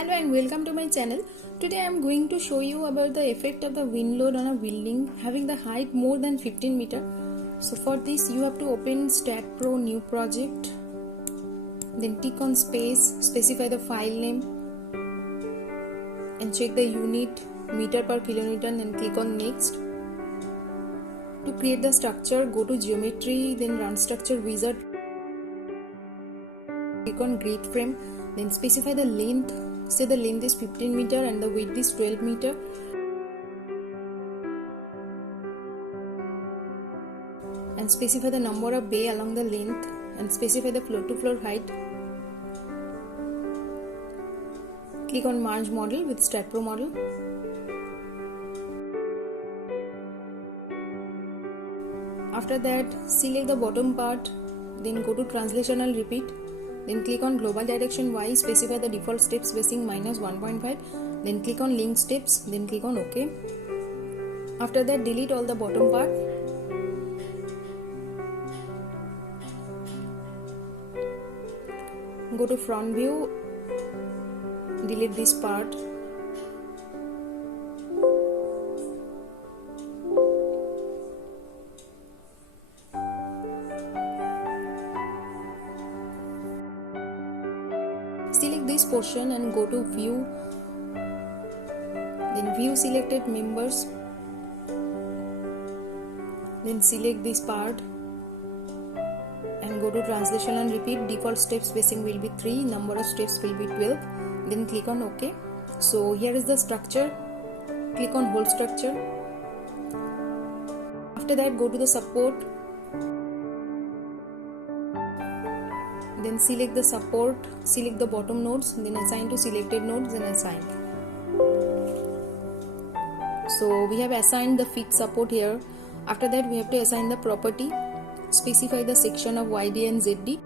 Hello and welcome to my channel. Today I am going to show you about the effect of the wind load on a building having the height more than 15 meter. So for this you have to open StatPro new project, then click on space, specify the file name and check the unit meter per kilometer and click on next. To create the structure, go to geometry, then run structure wizard, click on grid frame, then specify the length. Say the length is 15 meter and the width is 12 meter. And specify the number of bay along the length and specify the floor to floor height. Click on merge model with StatPro model. After that, select the bottom part, then go to translational repeat. Then click on global direction Y, specify the default step spacing -1.5, then click on link steps, then click on OK. After that, delete all the bottom part. Go to front view, delete this part. Select this portion and go to view, then view selected members, then select this part and go to translation and repeat. Default step spacing will be 3, number of steps will be 12, then click on OK. So here is the structure, click on whole structure. After that, go to the support, then select the support, select the bottom nodes, then assign to selected nodes and assign. So we have assigned the fit support here. After that, we have to assign the property, specify the section of YD and ZD.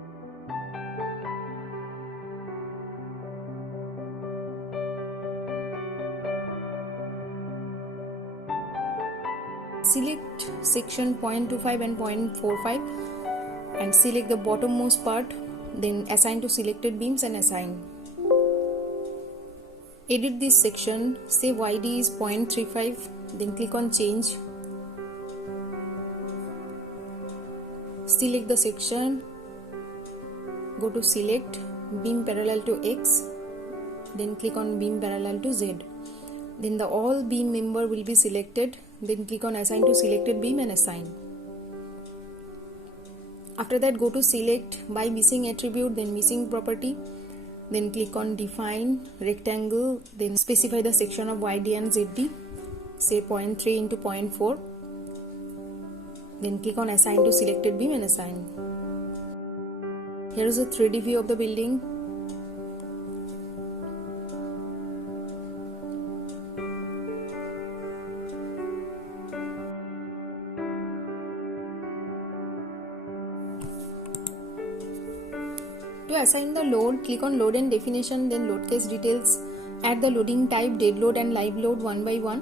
Select section 0.25 and 0.45 and select the bottommost part, then assign to selected beams and assign. Edit this section, say YD is 0.35, then click on change. Select the section, go to select beam parallel to X, then click on beam parallel to Z. Then the all beam member will be selected, then click on assign to selected beam and assign. After that, go to select by missing attribute, then missing property, then click on define rectangle, then specify the section of YD and ZD, say 0.3 into 0.4, then click on assign to selected beam and assign. Here is a 3D view of the building. To assign the load, click on load and definition, then load case details. Add the loading type, dead load and live load one by one.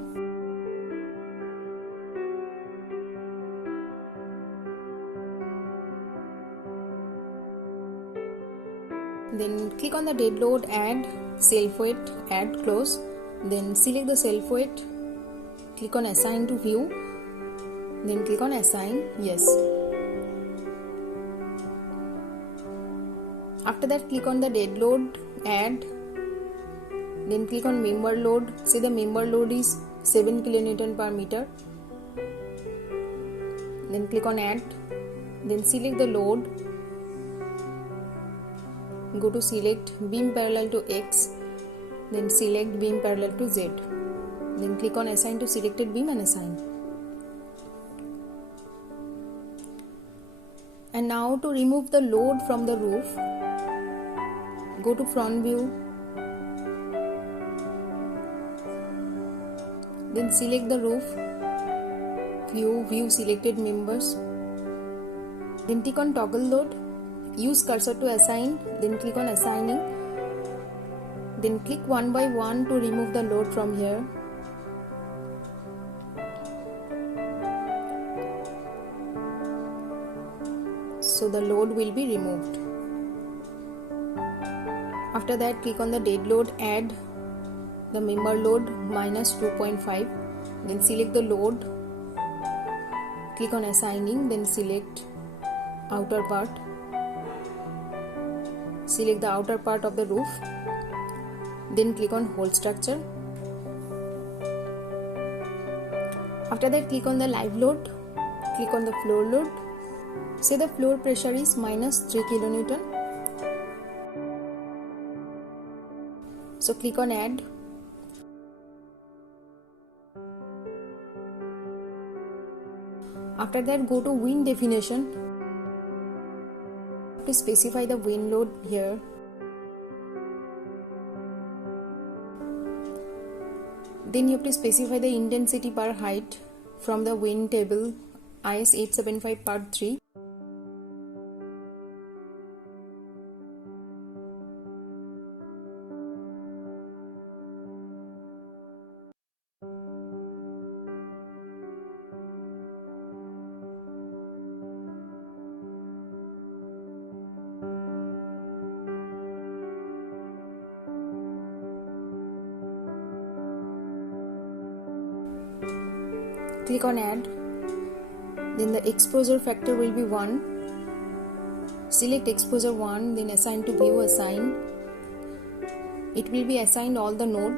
Then click on the dead load, add self weight, add close. Then select the self weight, click on assign to view, then click on assign yes. After that, click on the dead load, add, then click on member load. Say the member load is 7 kN per meter. Then click on add, then select the load, go to select beam parallel to X, then select beam parallel to Z, then click on assign to selected beam and assign. And now to remove the load from the roof, go to front view, then select the roof, view selected members, then click on toggle load, use cursor to assign, then click on assigning, then click one by one to remove the load from here. So the load will be removed. After that, click on the dead load, add the member load minus 2.5, then select the load, click on assigning, then select outer part, select the outer part of the roof, then click on whole structure. After that, click on the live load, click on the floor load, say the floor pressure is minus 3 kN. So click on add. After that, go to wind definition to specify the wind load here. Then you have to specify the intensity per height from the wind table IS 875 part 3. Click on add, then the exposure factor will be 1, select exposure 1, then assign to view, assign, it will be assigned all the node.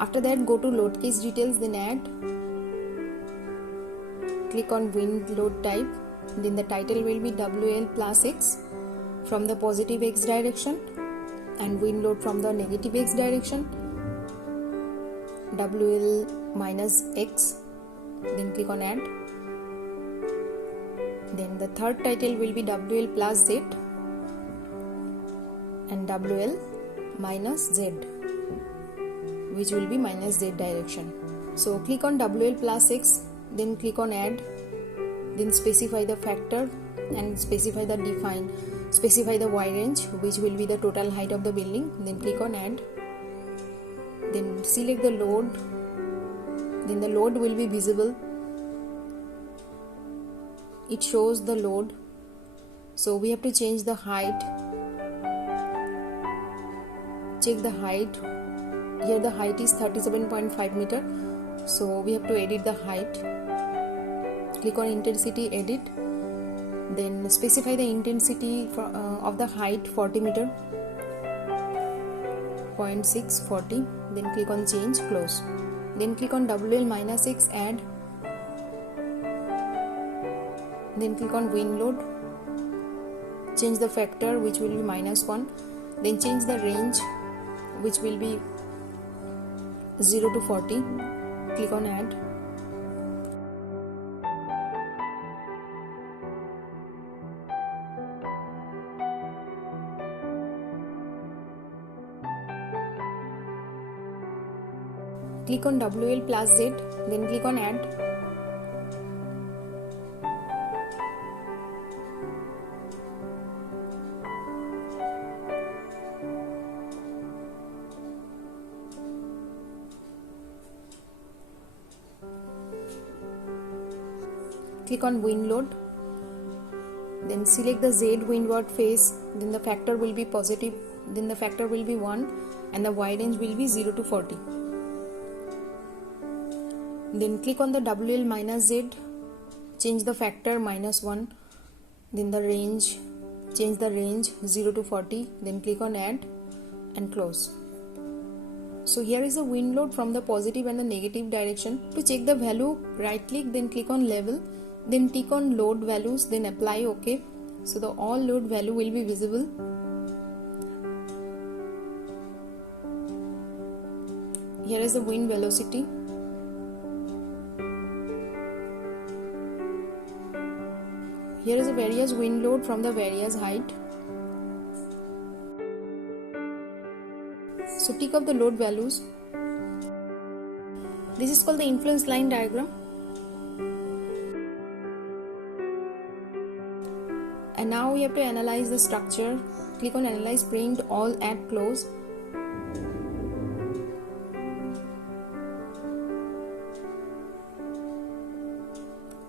After that, go to load case details, then add, click on wind load type, then the title will be WL plus X from the positive X direction and wind load from the negative X direction, WL minus X, then click on add. Then the third title will be WL plus Z and WL minus Z, which will be minus Z direction. So click on WL plus X, then click on add, then specify the factor and specify the specify the Y range, which will be the total height of the building, then click on add. Then select the load, then the load will be visible, it shows the load. So we have to change the height, check the height, here the height is 37.5 meter, so we have to edit the height, click on intensity, edit, then specify the intensity of the height 40 meter, 0.640, then click on change, close, then click on WL minus X, add, then click on wind load, change the factor which will be minus 1, then change the range which will be 0 to 40, click on add. Click on WL plus Z, then click on add. Click on wind load, then select the Z windward face, then the factor will be positive, then the factor will be 1 and the Y range will be 0 to 40. Then click on the WL minus Z, change the factor minus 1, then the range, change the range 0 to 40, then click on add and close. So here is the wind load from the positive and the negative direction. To check the value, right click, then click on level, then tick on load values, then apply OK. So the all load value will be visible. Here is the wind velocity. Here is a various wind load from the various height. So tick up the load values. This is called the influence line diagram. And now we have to analyze the structure. Click on analyze, print all, add, close.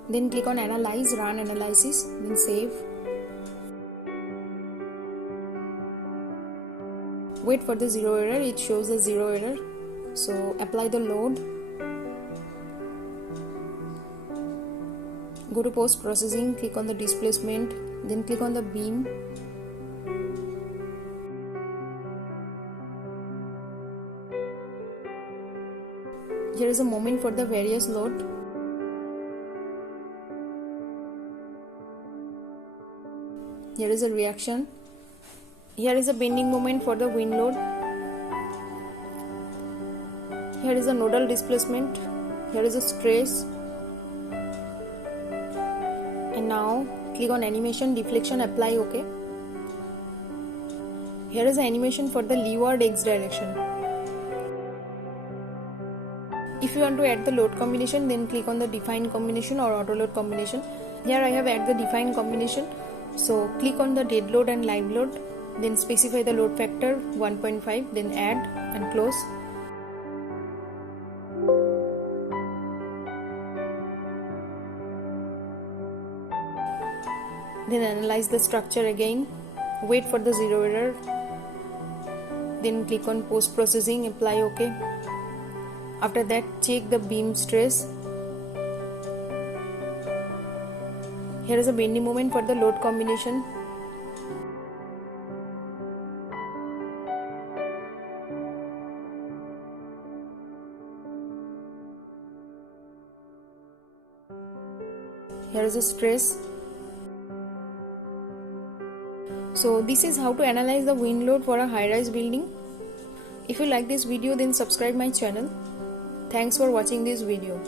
Then click on analyze, run analysis, then save. Wait for the zero error. It shows a zero error. So apply the load. Go to post processing, click on the displacement, then click on the beam. Here is a moment for the various load. Here is a reaction. Here is a bending moment for the wind load. Here is a nodal displacement. Here is a stress. And now click on animation, deflection, apply OK. Here is the animation for the leeward X direction. If you want to add the load combination, then click on the define combination or auto load combination. Here I have added the define combination. So click on the dead load and live load, then specify the load factor 1.5, then add and close. Then analyze the structure again, wait for the zero error, then click on post processing, apply OK. After that, check the beam stress. Here is a bending moment for the load combination. Here is a stress. So this is how to analyze the wind load for a high-rise building. If you like this video, then subscribe my channel. Thanks for watching this video.